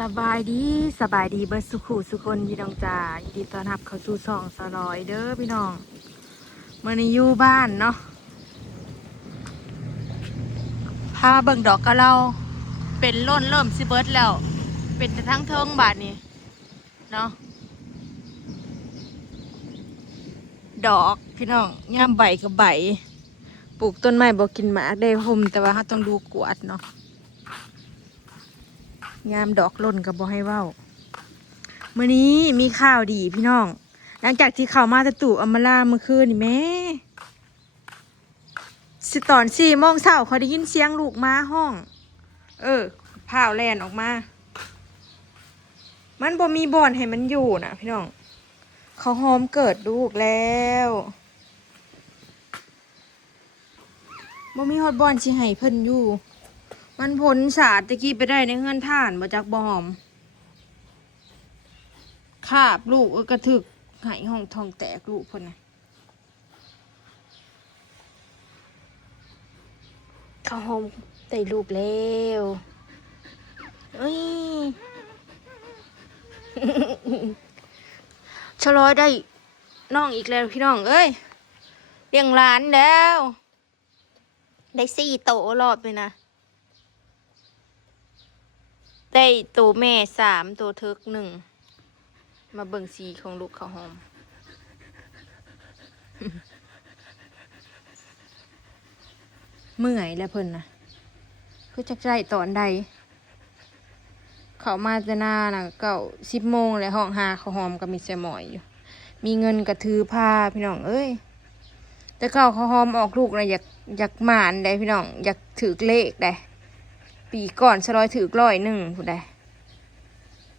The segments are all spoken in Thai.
สบายดีสบายดีเบิร์สุขุสุคนพี่น้องจ่ายินดีต้อนรับเข้าสู่ช่องสลอยเด้อพี่น้องเมื่อนี้อยู่บ้านเนาะพาเบิ่งดอกกะเราเป็นร่นเริ่มสิเบิร์ดแล้วเป็นแต่ทั้งเทิงบาทนี่เนาะดอกพี่น้องย่ามใบกับใบปลูกต้นไม้บอกกินหมากได้ห่มแต่ว่าเขาต้องดูกวาดเนาะยามดอกล่นกับบ่ให้เว้ามื้อนี้มีข่าวดีพี่น้องหลังจากที่เข้ามาตะตู่อำมาลาเมื่อคืนนี่แม่สิตอน4 โมงเช้าเขาได้ยินเสียงลูกม้าห้องพาวแลนออกมามันบ่มีบ่อนให้มันอยู่นะพี่น้องเขาหอมเกิดลูกแล้วบ่มีฮอดบ่อนสิให้เพิ่นอยู่มันผลสาดตะกี้ไปได้ในเฮือนท่านบ่จักบ่หอมคาบลูกกระถึกไหายห้องทองแตกลูกคนน่ะเขาหอมได้ลูกแล้วเอ้ย ชะลอยได้น้องอีกแล้วพี่น้องเอ้ยเลี้ยงหลานแล้วได้4 โตรอบเลยนะได้ตัวแม่3ตัวเทิก1มาเบิ่งสีของลูกเขาหอม เมื่อยแล้วเพิ่นนะคือจักใจตอนใดเขามาจะนาน่ะ10 โมงแล้วห้องหาเขาหอมกับมีเสยหมอยอยู่มีเงินกระถือผ้าพี่น้องเอ้ยแต่เขาหอมออกลูกนะอยากหมานได้พี่น้องอยากถือเลขได้ปีก่อน100ถือ100ผู้ใด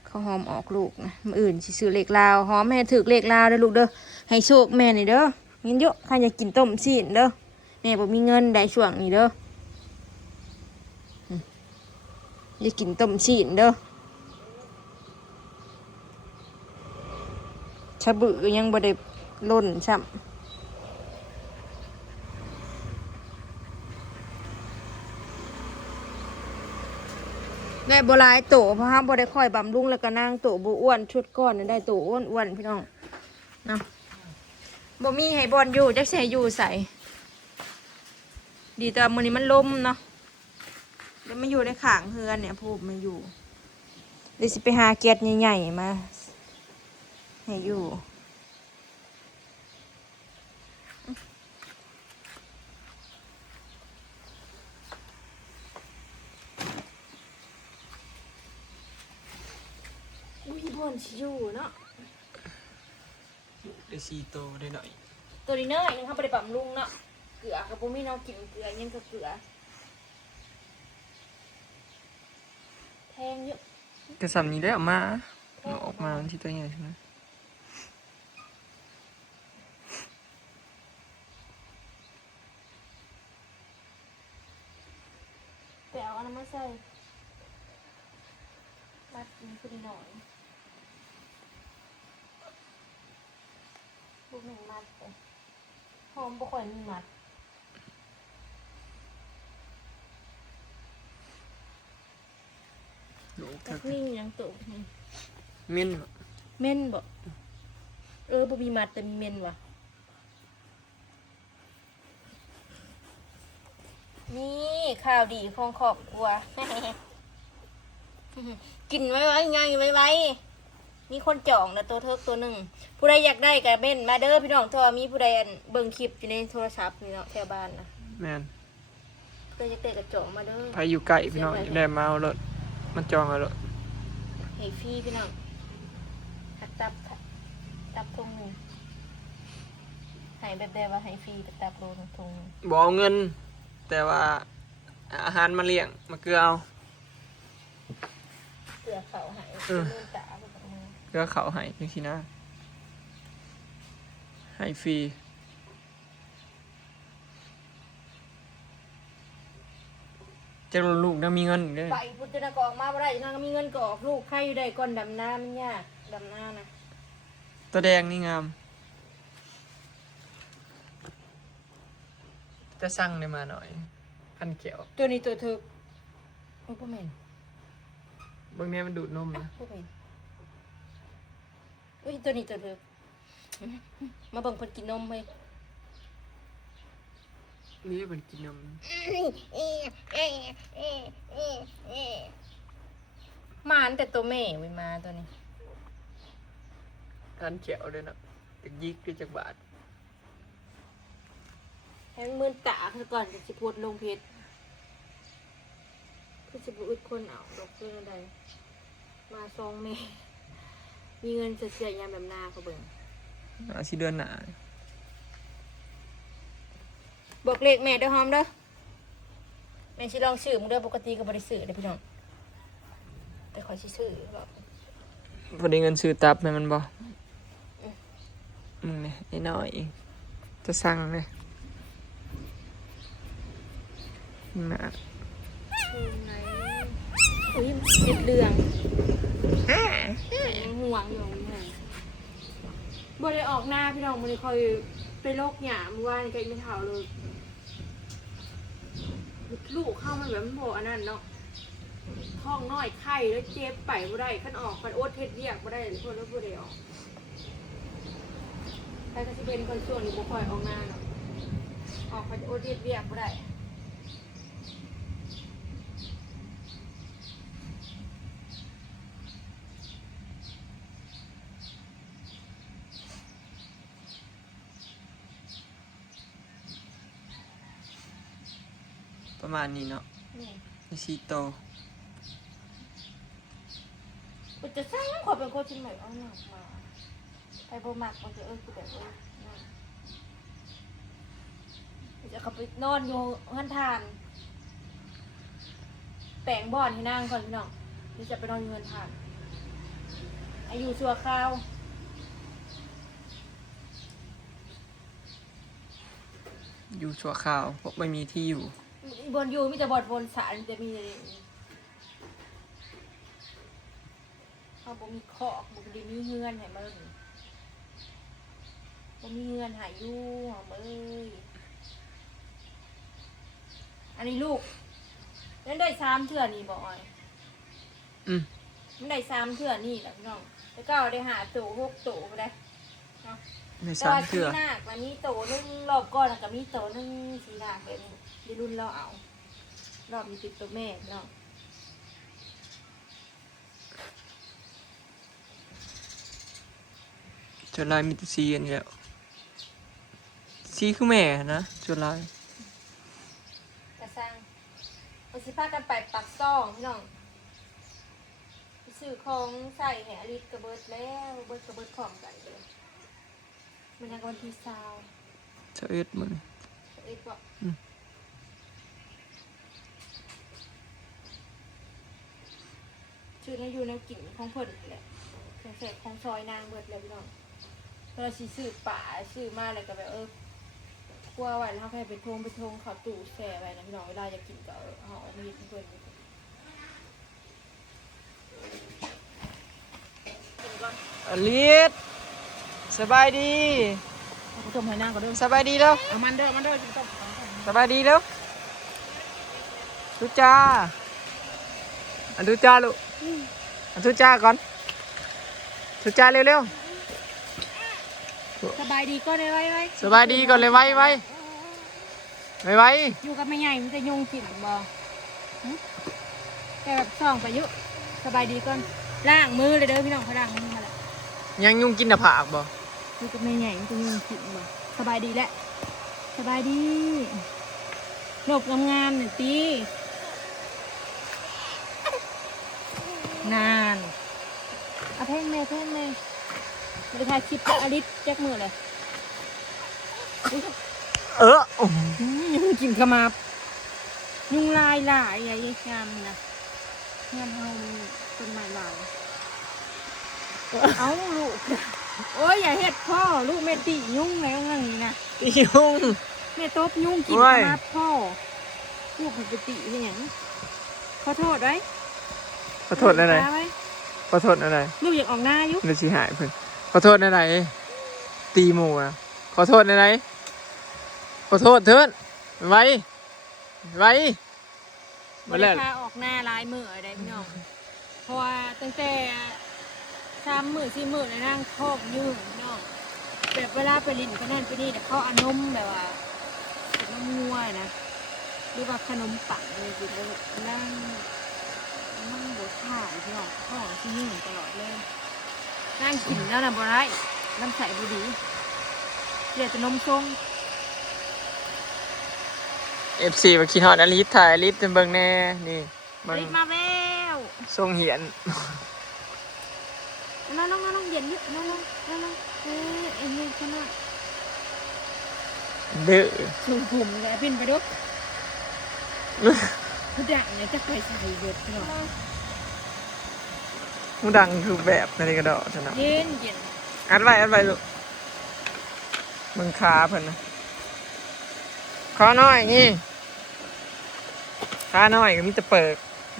เขาหอมออกลูกนะมื้ออื่นสิซื้อเลขลาวหอมให้ถือเลขลาวเด้อลูกเด้อให้โชคแม่นี่เด้อเงินเยอะใครอยากกินต้มซีนเด้อแม่บ่มีเงินได้ช่วงนี้เด้ออยากกินต้มซีนเด้อชะบึกยังบ่ได้ล่นซ้ำได้บ่หลายโตเพราะห้ามบ่ได้ค่อยบำรุงแล้วก็นางโตบ่อ้วนชุดก้อนได้โตอ้วนพี่น้องเนาะบ่มีให้บอนอยู่จักสิให้อยู่ใส่ดีแต่มื้อนี้มันลมเนาะเดี๋ยวมันอยู่ในข้างเฮือนเนี่ยพูบมันอยู่เดี๋ยวสิไปหาแก๊สใหญ่ๆมาให้อยู่อุ้ยบอนสิอยู่เนาะได้4 โตได้หน่อยตัวนี้เนาะยังทำบ่ได้บำรุงเนาะเกลือกับบ่มีเนาะกินเกลือยังก็เกลือแพงเยอะ กระสำนี้ได้ออกมาออกมาที่ตัวใหญ่ใช่ไหมไปเอาอันนั้นมาใส่มัดนี้คือดีหน่อยพวกหนึ่งมัดไปหอมบ่ค่อยมีมัดตักนิ่งยังโตนี่ เม่น เม่นบ่บ่มีมัดแต่มีเม่นว่ะนี่ข่าวดีของครอบครัว กินไว้ไงไว้มีคนจองนะตัวเทิกตัวหนึ่งผู้ใดอยากได้ก็เม่นมาเด้อพี่น้องถ้ามีผู้ใดเบิ่งคลิปอยู่ในโทรศัพท์นี่เนาะแถวบ้านนะ แม่น ผู้ใดอยากได้ก็จองมาเด้อ ไปอยู่ไก่พี่น้องได้มาเอารถมันจองเอารถ ให้ฟรีพี่น้องหักตับทงหนึ่งให้แบบว่าให้ฟรีตับโลนึงทงหนึ่ง บอกเอาเงิน แต่ว่าอาหารมาเลี้ยงมาเกลือเอา เกลือเขาให้ลื่นตาไปกับมือ เกลือเขาให้จังซี่นะให้ฟรีจะลูกนะมีเงินอีกเด้อ ไปพุทธนากออกมาบ่ได้นางก็มีเงินกอกลูกใครอยู่ได้ก่อนดำน้ำมันยากดำน้ำนะ ตัวแดงนี่งามจะสั่งได้มาหน่อยพันเขียว ตัวนี้ตัวเธอโอ้พ่อแม่น บางแน่มันดูดนมนะ อุ้ยตัวนี้ตัวเธอมาเบิ่งเพิ่นกินนมเฮ้ย นี่มันกินนมหมาแต่ตัวแม่ไว้มาตัวนี้ ทานเขียวเลยนะจากยิกด้วยจากบาท ให้มันมืนตาคือก่อนจะสิโพดลงเพจคือสิบ่อึดคนเอาดอกเพื่อนใดมาซองแม่มีเงินจะเสียยามแบบนาเขาเบิ่ง สิเดือนหนา บอกเลขแม่เด้อหอมเด้อแม่สิลองซื้อมึงเด้อปกติก็บ่ได้ซื้อเด้อพี่น้องแต่ขอยสิซื้อหรอก พอได้เงินซื้อตับให้มันบ่มึงเนี่ยไอ้น้อยจะสั่งเลยนะ คือไงอุ้ยเห็ดเหลืองยังห่วงอยู่นี่บ่ได้ออกหน้าพี่น้องบ่ได้คอยไปโรคหยามอว่านี่ก็ไม่เท่าเลยลูกเข้ามันแบบมันบ่อันนั้นเนาะท้องน้อยไข้แล้วเจ็บไปบ่ได้คันออกคันโอ๊ตเฮ็ดเวียกบ่ได้เลยพวกแล้วบ่ได้ออกแต่ก็สิเป็นคนส่วนนี่บ่ค่อยออกหน้าเนาะออกคันโอ๊ตเฮ็ดเวียกบ่ได้ ประมาณนี้เนาะ นี่ มีชีโต กูจะสร้างขอเป็นคนชิ้นใหม่เอาหนักมาไปโบมักมันจะกูแบบนั่นกูจะขับไปนอนอยู่หันทานแปลงบ่อนให้นั่งก่อนพี่น้องนี่จะไปนอนอยู่หันทานอายุชัวข้าว อยู่ชั่วคราวเพราะไม่มีที่อยู่ บนอยู่มีแต่บอดบนสารจะมีเขาบอกมีขอกบอกดีมีเงื่อนให้มึงบอกมีเงื่อนหายยู่ของมึงอันนี้ลูกนั่นได้3 เทื่อนี่บอกอย มันได้3 เทื่อนี่แหละพี่น้องแล้วก็ได้5 โต 6 โตก็ได้เนาะ ใน แต่ ซ้ำ ว่า เถื่อ สีหนักมันมีโตนึงรอบก่อนกับมีโตนึงสีหนักแบบนี้ดีรุ่นเราเอารอบมีติดตัวแม่เนาะ จนลายมีแตัวซีอันเดียวซีคือแม่นะจนลาย กระซังเราสิพากันไปปักซ่องพี่น้องไปซื้อของใส่แหลิตกระเบิดแล้วเบิดกระเบิดของกันเลยมันยังวันที่20 เจ้าเอ็ดมัน เอ็ดบอกชื่อนั้นอยู่ในกลิ่นของเพิ่นนี่แหละเครื่องเสร็จของซอยนางเบิดเลยพี่น้องเราสิซื้อป่าซื้อมาเลยก็แบบกลัวไว้แล้วเขาแค่ไปทงเขาตู้แช่ไว้นะพี่น้องเวลาจะกินก็เอามีดให้เพิ่นกินก่อน อลิศสบายดี ผู้ชมให้นางก็เด้อ สบายดีแล้ว เอามันเด้อจิงต้ม สบายดีแล้วทุจ้าอันทุจ้าลูกอันทุจ้าก่อนทุจ้าเร็ว สบายดีก็ได้ไว้ ๆสบายดีก่อนเลยไว้ไว้ อยู่กับแม่ใหญ่มันจะยุงกินบ่แต่แบบส่องไปเยอะสบายดีก่อนล้างมือเลยเด้อพี่น้องเขาล้างมือมาแล้ว ยังยุ่งกินหน้าผากบ่ อยู่กับแม่ใหญ่มันจะยุงกินบ่สบายดีแหละสบายดีหนบงามๆหนึ่งตีนานเอาเพ่งแม่มาถ่ายคลิปกับอลิสแจ็คมือเลย ยุงกินขมาบยุงลายหลายใหญ่งามนี่นะงามเฮาต้นไม้ลายเอาลูกโอ้ยอย่าเฮ็ดพ่อลูกแม่ตียุงแล้วนั่งนี่นะ ตียุ่ง แม่ตบยุงกิน โอ้ ข ย มาบพ่อลูกมันไปตีที่ไหนขอโทษไว้ ขอโทษอะไร ตาไว้ ขอโทษอะไร ลูกอยากออกหน้าอยู่ เดี๋ยวสิหายเพิ่นขอโทษอะไรตีหมูอ่ะขอโทษอะไรขอโทษเถิดไว้ บริพาออกหน้าลายมืออะไรพี่น้อง เพราะว่าตั้งแต่3 มื้อ4 มื้อเลยนั่งท้องยืดเนาะแบบเวลาไปลิ้นก็นั่นไปนี่แต่เขาเอานมแบบว่าเป็นนมงัวนะหรือว่าขนมปังเลยกินแล้วนั่งบดถ่ายพี่น้องท้องที่ยืดตลอดเลยนั่งกินแล้วนะบ่ได้น้ำใสบ่ดีเดี๋ยวจะนมทรง FC มาคิดฮอดอลิสถ่ายอลิสเป็นเบิ่งแน่นี่เบิ่ง รีบมาแล้ว ทรงเหียน น้องเย็นเยอะน้องเอ็นเย็นขนาด ดื้อ ส่งผมเลยบินไปดูผู้ดังเนี่ยจะไปใส่เยอะพี่น้อง ผู้ดังคือแบบนาฬิกาดอกชนะ เย็น อัดไว้ลูกมึงขาเพิ่นนะขาน้อยนี่ขาน้อยก็มีแต่เปิด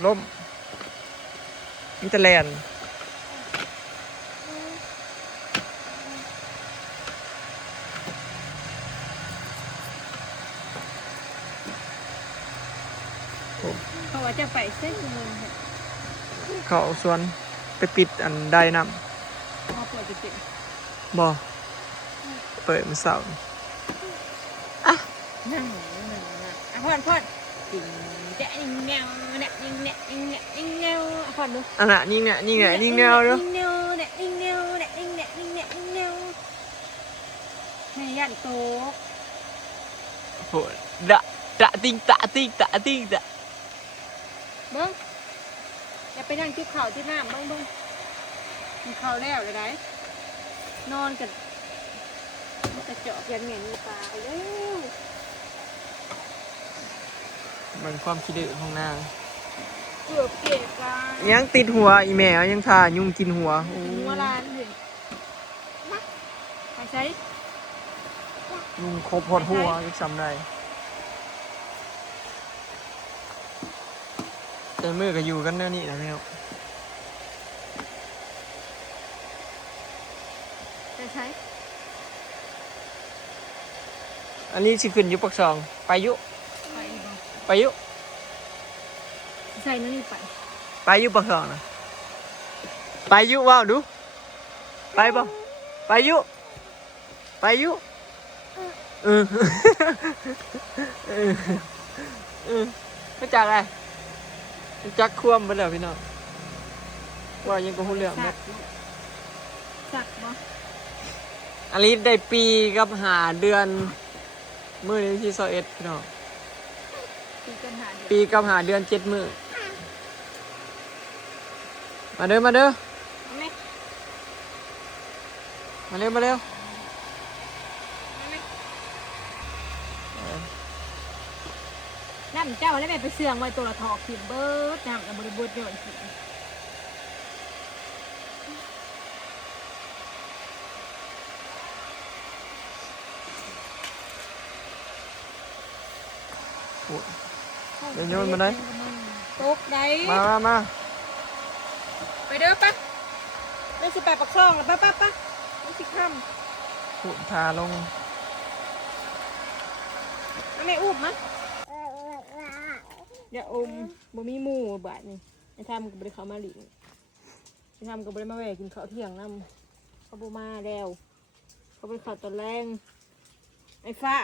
ล่มมีแต่แลนโอ้ เขาว่าจะไปเส้นเงิน เขาเอาส่วนไปปิดอันใดน้ พอเปิดจะติด ำบ่เปิดมันเสาร์ นั่งอ่ะพ่อนจิงจะยิงแนวเนี่ยยิงเนี่ยยิงเนี่ยยิงแนวพ่อนดู อันน่ะนี่แนวเด้อ ยิงแนวเนี่ยยิงแนวเนี่ยยิงแนวให้ยันโต โหดะติ้งตะ เบิ้งอย่าไปนั่งจิ้มข่าวจิ้มน้ำเบิ้งกินข้าวแล้วเลยได้นอนกันจะเจาะเพียนเหม็นมีปลาเร็ว มันความคิดดื้อของนาง เกือบเปียกกัน ยังติดหัวอีแม่ยังทายุงกินหัวโอ้ หัวร้านเลยมาไปใช้ ยุงครบหดหัวยังจำได้แต่มือก็อยู่กันเนื้อนี่นะพี่ครับ ไปใช้ อันนี้สิขึ้นอยู่ปักซองไปยุ ไปบ่ ไปยุ ใส่นั่นนี่ไป ไปยุปักซองนะไปยุว้าวดูไปบ่ไปยุไปยุเออเออไม่จักอะไรจักควมไปแล้วพี่น้องว่ายังก็หุ่นเรื่องไหม สักบ่ อันนี้ได้ปีกับหาเดือนมื้อนี้ที่21พี่น้อง ตีกันหาเด็ก ปีกับหาเดือน7มื้อมาเด้อเอาไหม มาเร็ว เอาไหมน้ำเจ้าแล้วแม่ไปเสื่องไว้ตัวละทอกขิมเบิร์ดน้ำกับบริบูรณ์โยนขิม โอ้ยเดี๋ยวโยนมาได้ ตกได้ มา ไปเด้อปะได้สิไปปักช่องแล้วปะได้สิข้าม ขุดทาลง เอาแม่อุ้มมะอย่าอมบ่มีหมู่บาดนี่ไอ้ทำกับบริเขามาหลิงไอ้ทำกับบริมาแหวกกินข้าวเที่ยงน้ำเขาบ่มาแล้วเขาไปข้าวตอนแรงไอ้ฟ้า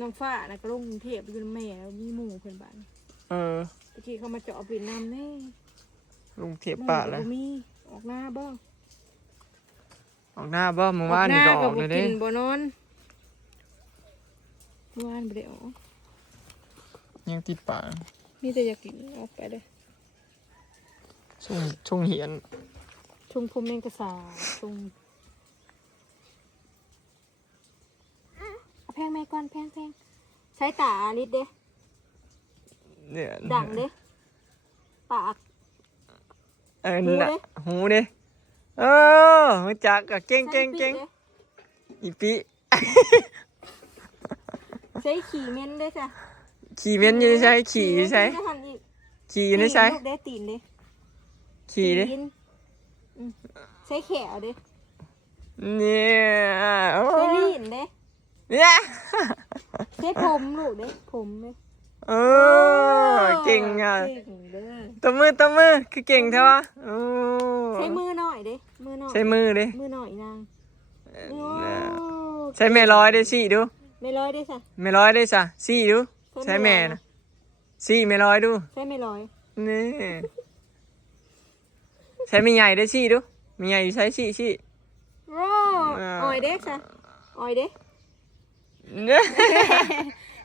น้องฟ้านะก็ลงกรุงเทพไปอยู่กับแม่แล้วมีหมู่เพื่อนบ้าน เออ ตะกี้เขามาเจาะปิดน้ำแน่ ลุงเทียบป่าแล้ว บ่มีออกหน้าบ่ ออกหน้าบ่มึงว่านี่ก็ออกเลย บ่ เด้ กินบ่นอนเมื่อวานบ่ได้ออก ยังติดป่า มีแต่อยากกินออกไปเลย ช่วงเหียน ชงพรมแมงกะสาชงเอาแพงไหมก่อนแพงใช้ตาลิดเด้ เนี่ย ดังเด้ปาก เออน่ะหูเด้เออมาจักอะเก่งอีปี ใช้ขี่เม้นเด้จ้ะ ขี่เม้นอยู่ใช่ขี่ใช่ หันอีก ขี่อยู่ใช่ ลูกเด้ตีนเด้ ขี่เด้ ตีนใช้แขวเด้ เนี่ยโอ้ ใช้ลีนเด้ เนี่ย ใช้ผมลูกเด้ผมเด้ เออเก่งอ่ะ เก่งเด้อ ตบมือคือเก่งแท้วะโอ้ ใช้มือหน่อยเด้มือหน่อย ใช้มือดิ มือหน่อยนางโอ้ ใช้แม่ร้อยได้สิดู ไม่ร้อยได้ซะ แม่ร้อยได้ซะสิดูใช้แม่นะสิแม่ร้อยดู ใช้ไม่ร้อย นี่ใช้ไม่ใหญ่ได้สิดูไม่ใหญ่ใช้สิ โอ้ออยเด้ซะออยเด้ เนี่ย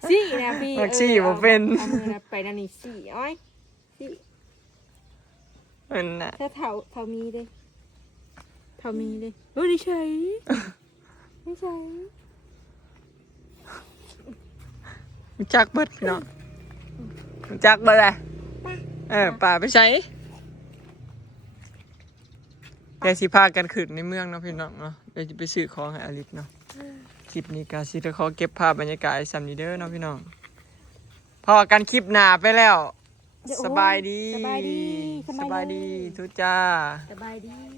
สี่นะพี่ มักสี่บ่เป็น เอามือนะไปนั่นนี่สี่อ้อยสี่ มันน่ะ ถ้าเท่ามีเด้เท่ามีเด้เฮ้ยไม่ใช่ไม่ใช่ รู้จักเบิดพี่น้องรู้จักเบิดเลยป่าไปใช้แต่สิพากันขึ้นในเมืองเนาะพี่น้องเนาะเดี๋ยวจะไปซื้อของให้อลิสเนาะคลิปนี้ก็สิจะขอเก็บภาพบรรยากาศให้ซ้ำนี้เด้อเนาะพี่น้องพอกันคลิปหน้าไปแล้ว สบายดี สบายดี สบายดีทุกจ้า สบายดี